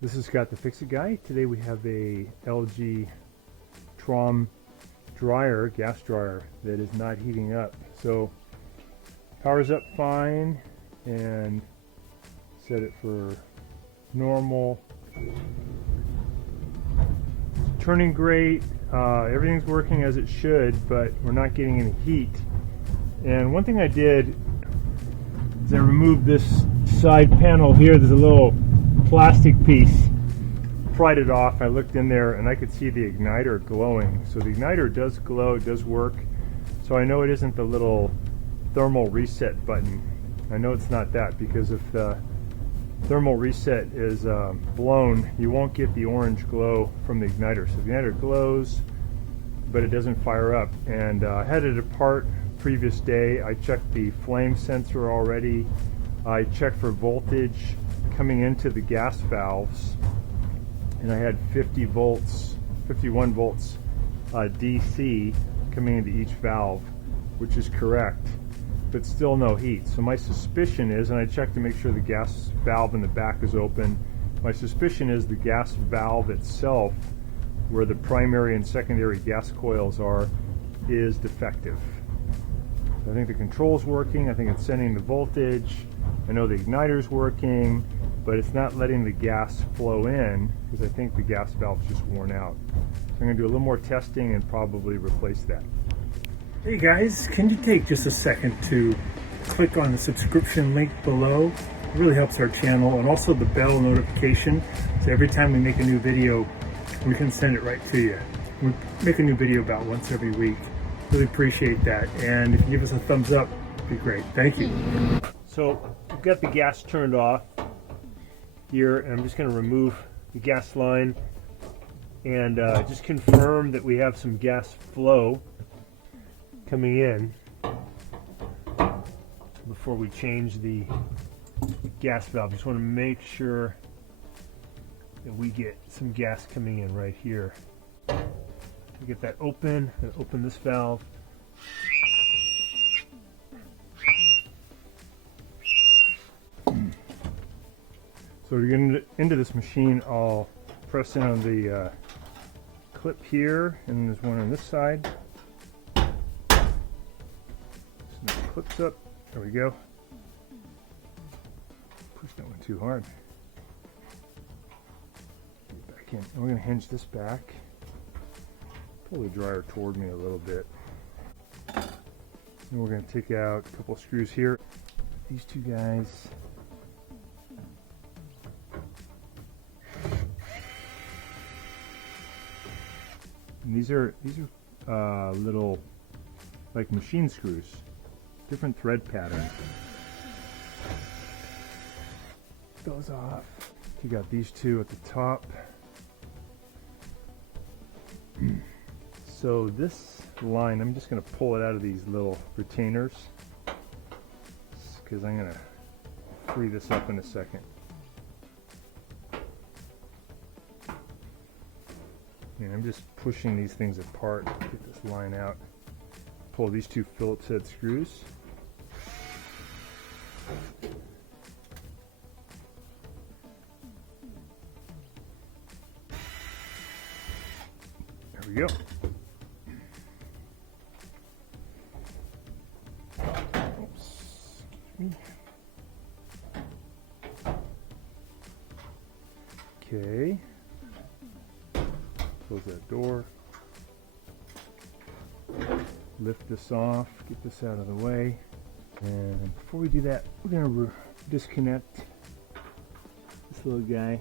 This is Scott the Fix-It Guy. Today we have a LG Trom dryer, gas dryer, that is not heating up. So power's up fine and set it for normal. Turning great, everything's working as it should, but we're not getting any heat. And one thing I did is I removed this side panel here. There's a little plastic piece, pried it off. I looked in there and I could see the igniter glowing. So the igniter does glow, it does work. So I know it isn't the little thermal reset button. I know it's not that, because if the thermal reset is blown, you won't get the orange glow from the igniter. So the igniter glows, but it doesn't fire up. And I had it apart previous day. I checked the flame sensor already. I checked for voltage coming into the gas valves, and I had 51 volts DC coming into each valve, which is correct, but still no heat. So my suspicion is, and I checked to make sure the gas valve in the back is open, my suspicion is the gas valve itself, where the primary and secondary gas coils are, is defective. I think the control's working, I think it's sending the voltage, I know the igniter's working, but it's not letting the gas flow in because I think the gas valve's just worn out. So I'm going to do a little more testing and probably replace that. Hey guys, can you take just a second to click on the subscription link below? It really helps our channel, and also the bell notification, so every time we make a new video, we can send it right to you. We make a new video about once every week. Really appreciate that, and if you give us a thumbs up, it'd be great. Thank you. So we've got the gas turned off here, and I'm just going to remove the gas line and just confirm that we have some gas flow coming in before we change the gas valve. Just want to make sure that we get some gas coming in right here. We get that open, and open this valve. So to get into this machine, I'll press in on the clip here, and there's one on this side. So it clips up. There we go. Push that one too hard. Get it back in. And we're going to hinge this back. Pull the dryer toward me a little bit. And we're going to take out a couple of screws here. These two guys. And these are little, like, machine screws, different thread patterns. Those off. You got these two at the top. So this line, I'm just going to pull it out of these little retainers, because I'm going to free this up in a second. And I'm just pushing these things apart to get this line out. Pull these two Phillips head screws. There we go. Oops, excuse me. Okay. Close that door. Lift this off, get this out of the way. And before we do that, we're going to disconnect this little guy.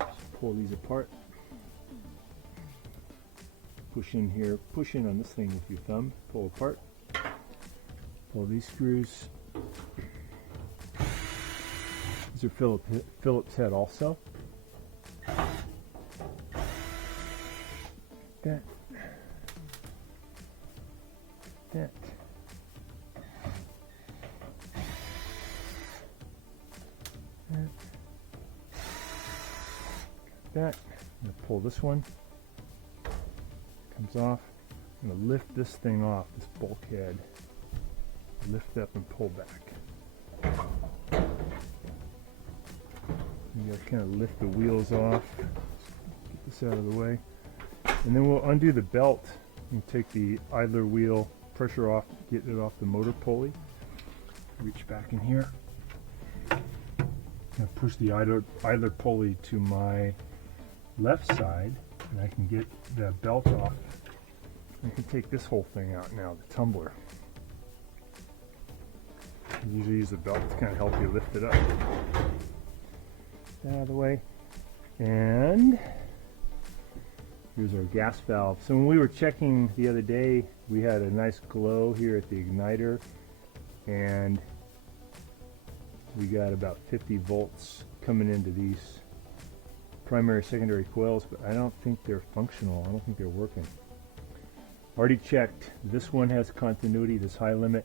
Just pull these apart. Push in here, push in on this thing with your thumb, pull apart. Pull these screws. These are Phillips head also. That. I'm going to pull this one. Comes off. I'm going to lift this thing off, this bulkhead. Lift up and pull back. You gotta kind of lift the wheels off. Get this out of the way. And then we'll undo the belt and take the idler wheel pressure off, get it off the motor pulley. Reach back in here. And push the idler pulley to my left side, and I can get the belt off. I can take this whole thing out now, the tumbler. I usually use the belt to kind of help you lift it up. Out of the way. And here's our gas valve. So when we were checking the other day, we had a nice glow here at the igniter, and we got about 50 volts coming into these primary secondary coils, but I don't think they're functional. I don't think they're working. Already checked. This one has continuity, this high limit.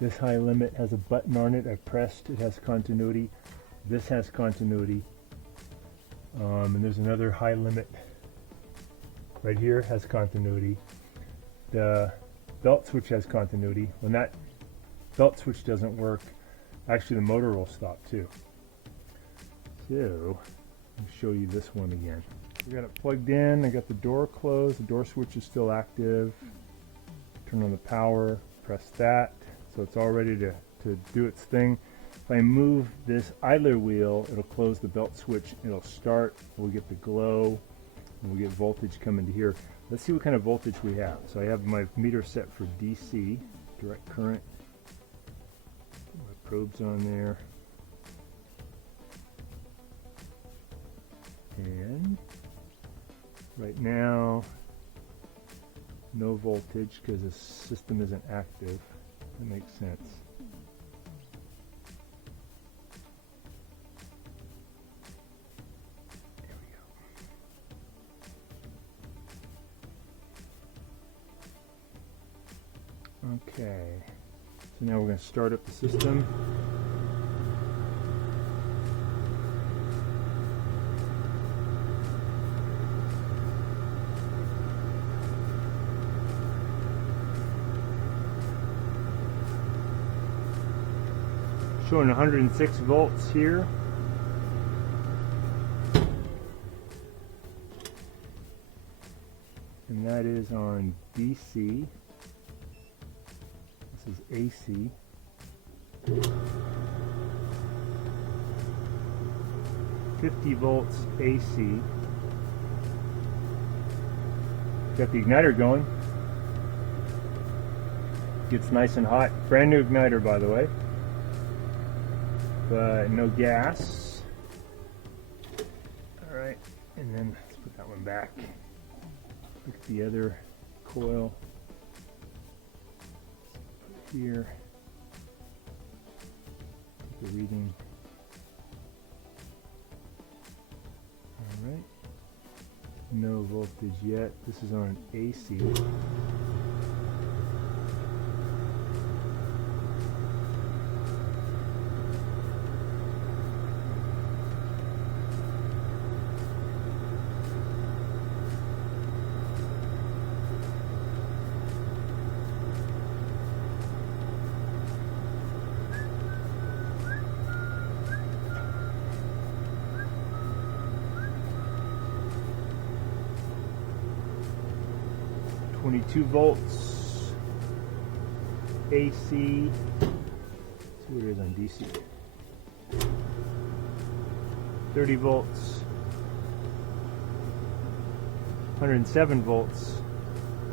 This high limit has a button on it. I pressed, it has continuity. This has continuity. And there's another high limit right here, has continuity. The belt switch has continuity. When that belt switch doesn't work, actually the motor will stop too. So I'll show you this one again. We got it plugged in. I got the door closed. The door switch is still active. Turn on the power, press that. So it's all ready to do its thing. If I move this idler wheel, it'll close the belt switch. It'll start. We'll get the glow. And we'll get voltage coming to here. Let's see what kind of voltage we have. So I have my meter set for DC, direct current. Put my probes on there. And right now, no voltage because the system isn't active. That makes sense. There we go. Okay, so now we're going to start up the system. Showing 106 volts here. And that is on DC. This is AC. 50 volts AC. Got the igniter going. Gets nice and hot. Brand new igniter, by the way. But no gas. Alright, and then let's put that one back. Look at the other coil. Put it here. Take the reading. Alright. No voltage yet. This is on AC. 22 volts AC. Let's see what it is on DC. 30 volts, 107 volts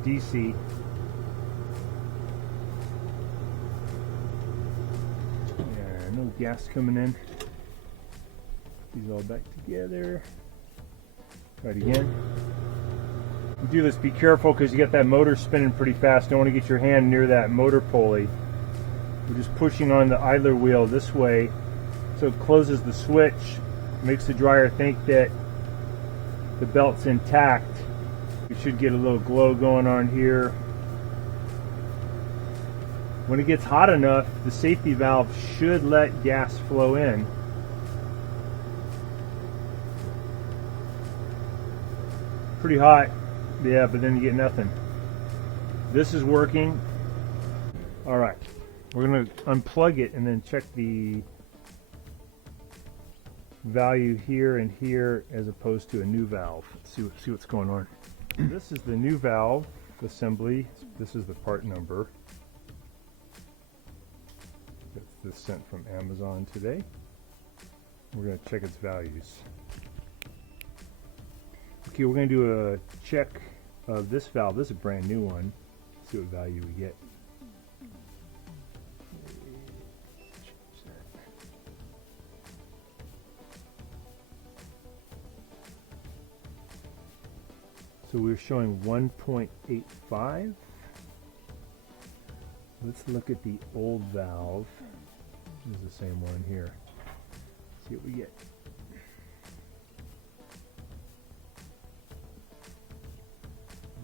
DC. Yeah, no gas coming in. Put these all back together. Try it again. You do this, be careful because you get that motor spinning pretty fast. Don't want to get your hand near that motor pulley. We're just pushing on the idler wheel this way so it closes the switch, makes the dryer think that the belt's intact. We should get a little glow going on here. When it gets hot enough, the safety valve should let gas flow in. Pretty hot. Yeah, but then you get nothing. This is working. All right, we're gonna unplug it and then check the value here and here as opposed to a new valve. Let's see what's going on. This is the new valve assembly. This is the part number. This sent from Amazon today. We're going to check its values. Okay, we're going to do a check of this valve. This is a brand new one. See what value we get. So we're showing 1.85. Let's look at the old valve. This is the same one here. See what we get.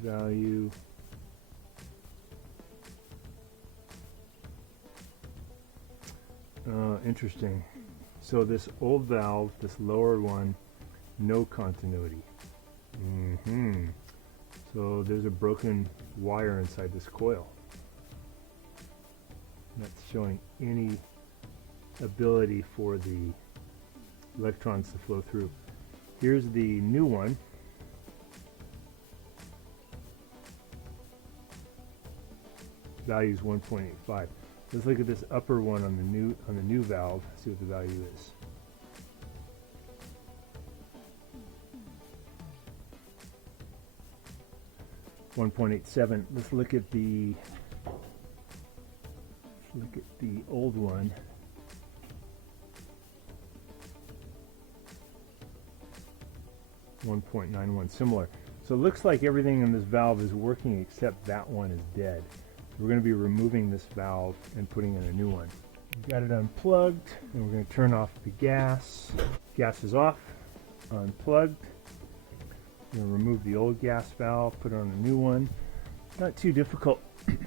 Value. Interesting. So this old valve, this lower one, no continuity. So there's a broken wire inside this coil. That's showing any ability for the electrons to flow through. Here's the new one. Value is 1.85. Let's look at this upper one on the new valve. See what the value is. $1.87. Let's look at the old one. $1.91. Similar. So it looks like everything in this valve is working except that one is dead. We're going to be removing this valve and putting in a new one. We've got it unplugged, and we're going to turn off the gas. Gas is off, unplugged. We're going to remove the old gas valve, put on a new one. Not too difficult. I'm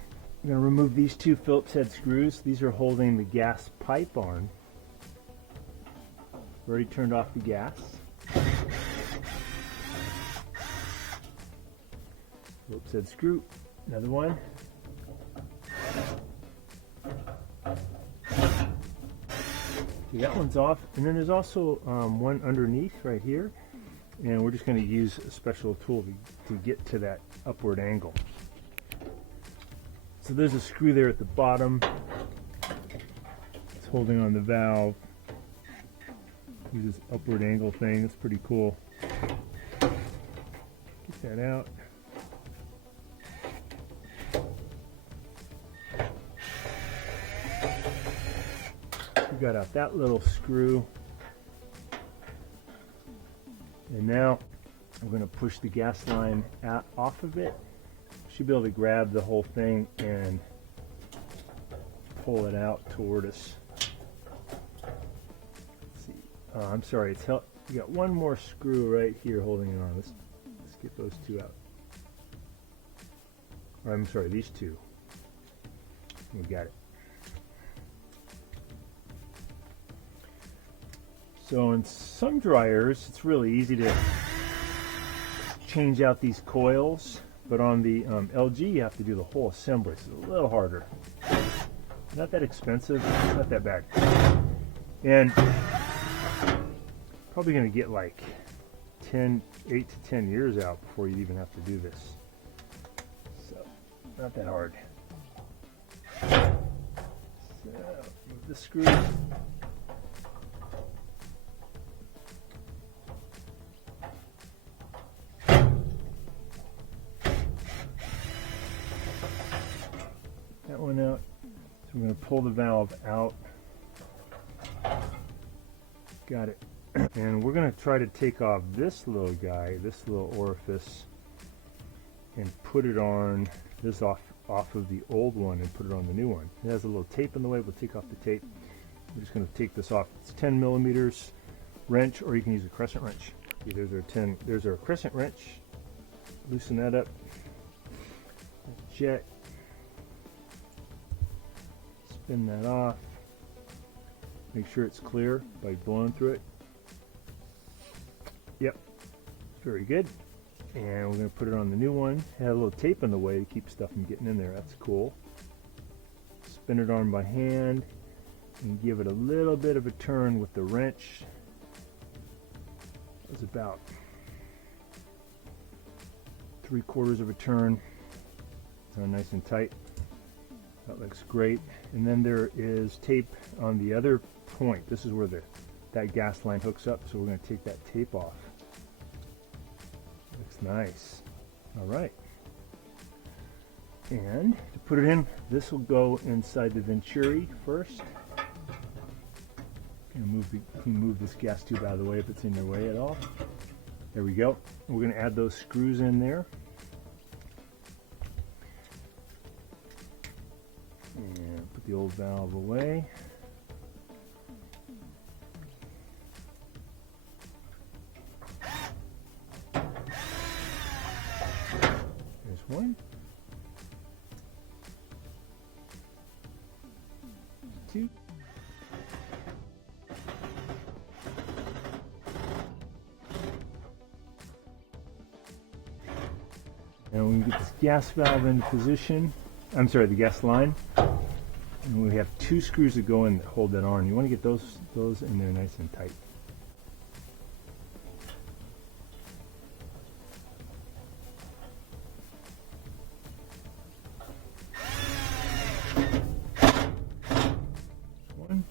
going to remove these two Phillips head screws. These are holding the gas pipe on. We've already turned off the gas. Phillips head screw, another one. Okay, that one's off, and then there's also one underneath right here, and we're just going to use a special tool to get to that upward angle. So there's a screw there at the bottom. It's holding on the valve. Use this upward angle thing. It's pretty cool. Get that out. We got out that little screw, and now I'm going to push the gas line off of it. Should be able to grab the whole thing and pull it out toward us. Let's see. I'm sorry, it's you got one more screw right here holding it on. Let's get those two out. Or, I'm sorry, these two. We got it. So in some dryers, it's really easy to change out these coils, but on the LG, you have to do the whole assembly. So it's a little harder. Not that expensive, not that bad. And probably going to get like 8 to 10 years out before you even have to do this. So, not that hard. So, move the screw. That one out. So we're going to pull the valve out. Got it. And we're going to try to take off this little guy, this little orifice, and put it on this off of the old one and put it on the new one. It has a little tape in the way. We'll take off the tape. We're just going to take this off. It's 10 millimeters wrench, or you can use a crescent wrench. Okay, there's our crescent wrench. Loosen that up. Jet. Spin that off. Make sure it's clear by blowing through it. Yep, very good. And we're going to put it on the new one. It had a little tape in the way to keep stuff from getting in there. That's cool. Spin it on by hand and give it a little bit of a turn with the wrench It's about 3/4 of a turn. It's on nice and tight. That looks great. And then there is tape on the other point. This is where that gas line hooks up, so we're going to take that tape off. Looks nice. All right. And to put it in, this will go inside the Venturi first. Move this gas tube out of the way if it's in your way at all. There we go. We're going to add those screws in there. And put the old valve away. There's one. Two. And we can get this gas valve into position. I'm sorry, the gas line. And we have 2 screws that go in that hold that on. You want to get those in there nice and tight. One.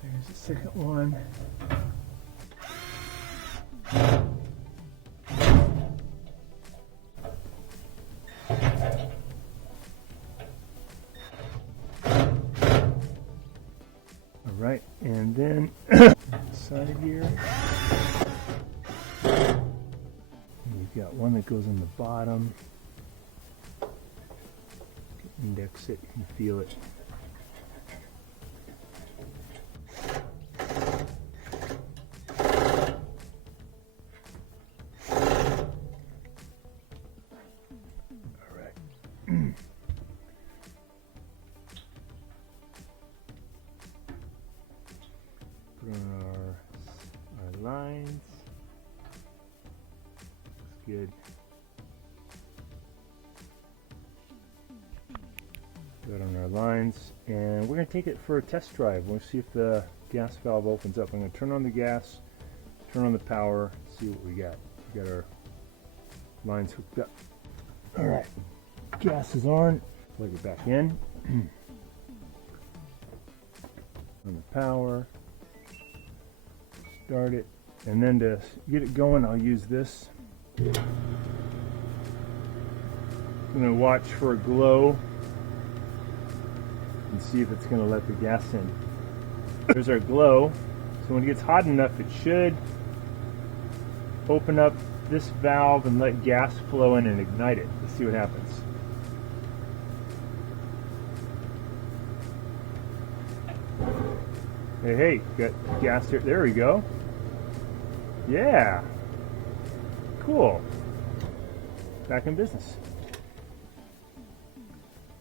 There's the second one. All right, and then side here, and you've got one that goes in the bottom. Index it, you can feel it. Put on our lines. Looks good. Put on our lines, and we're going to take it for a test drive. We'll see if the gas valve opens up. I'm going to turn on the gas, turn on the power, see what we got. We got our lines hooked up. All right, gas is on. Plug it back in. On the power. Start it, and then to get it going, I'll use this. I'm going to watch for a glow and see if it's going to let the gas in. There's our glow. So when it gets hot enough, it should open up this valve and let gas flow in and ignite it. Let's see what happens. Hey, got gas here. There we go. Yeah. Cool. Back in business.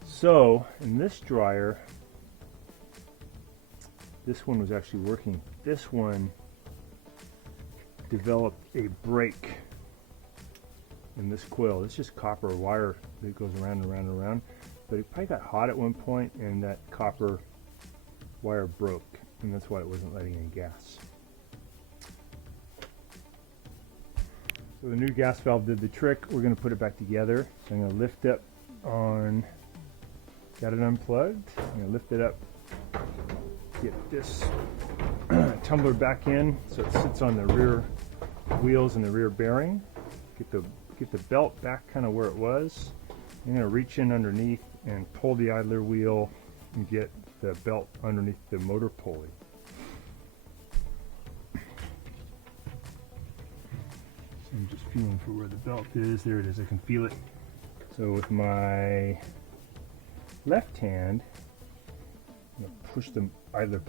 So, in this dryer, this one was actually working. This one developed a break in this coil. It's just copper wire that goes around and around and around. But it probably got hot at one point and that copper wire broke. And that's why it wasn't letting in gas. So the new gas valve did the trick. We're going to put it back together. So I'm going to lift up on, got it unplugged. I'm going to lift it up, get this tumbler back in so it sits on the rear wheels and the rear bearing. Get the belt back kind of where it was. I'm going to reach in underneath and pull the idler wheel and get the belt underneath the motor pulley. So I'm just feeling for where the belt is. There it is. I can feel it. So with my left hand, I'm going to push the idler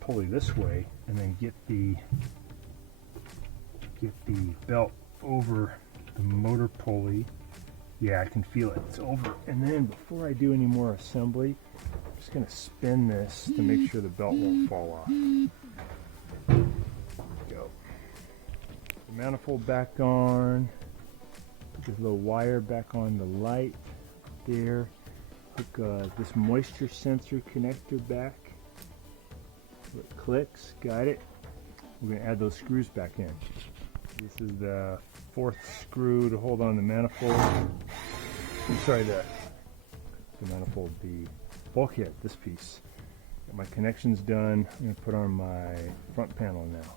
pulley this way and then get the belt over the motor pulley. Yeah, I can feel it. It's over. And then before I do any more assembly, I'm just going to spin this to make sure the belt won't fall off. Go. Manifold back on. Put this little wire back on the light there. Hook this moisture sensor connector back. So it clicks. Got it. We're going to add those screws back in. This is the 4th screw to hold on the manifold. I'm sorry, the manifold, the bulkhead, this piece. Got my connections done. I'm going to put on my front panel now.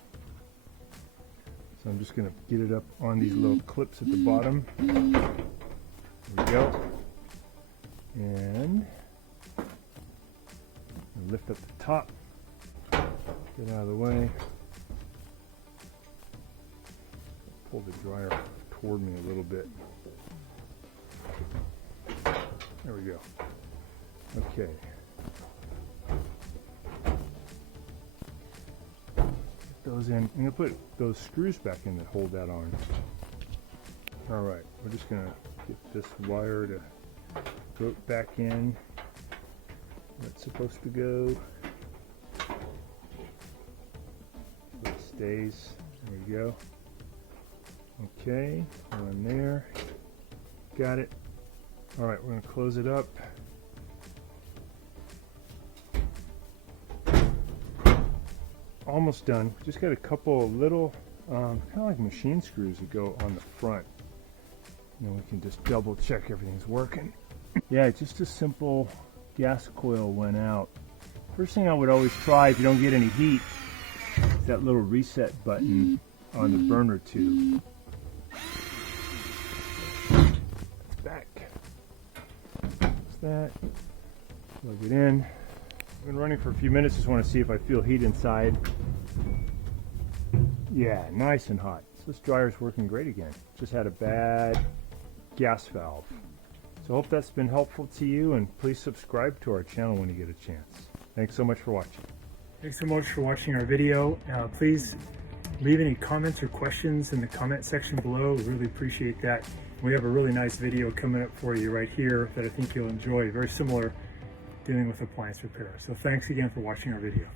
So I'm just going to get it up on these little clips at the bottom. There we go. And lift up the top. Get out of the way. Pull the dryer toward me a little bit. There we go. Okay. Get those in. I'm going to put those screws back in that hold that on. Alright, we're just going to get this wire to go back in. Where it's supposed to go. So it stays. There we go. Okay, on there. Got it. Alright, we're going to close it up. Almost done. Just got a couple of little, kind of like machine screws that go on the front. And then we can just double check everything's working. Yeah, just a simple gas coil went out. First thing I would always try if you don't get any heat is that little reset button on the burner tube. It's back. That's that. Plug it in. I've been running for a few minutes, just want to see if I feel heat inside. Yeah, nice and hot. So this dryer's working great again. Just had a bad gas valve. So I hope that's been helpful to you, and please subscribe to our channel when you get a chance. Thanks so much for watching. Thanks so much for watching our video. Please leave any comments or questions in the comment section below. We really appreciate that. We have a really nice video coming up for you right here that I think you'll enjoy. Very similar, dealing with appliance repair. So thanks again for watching our video.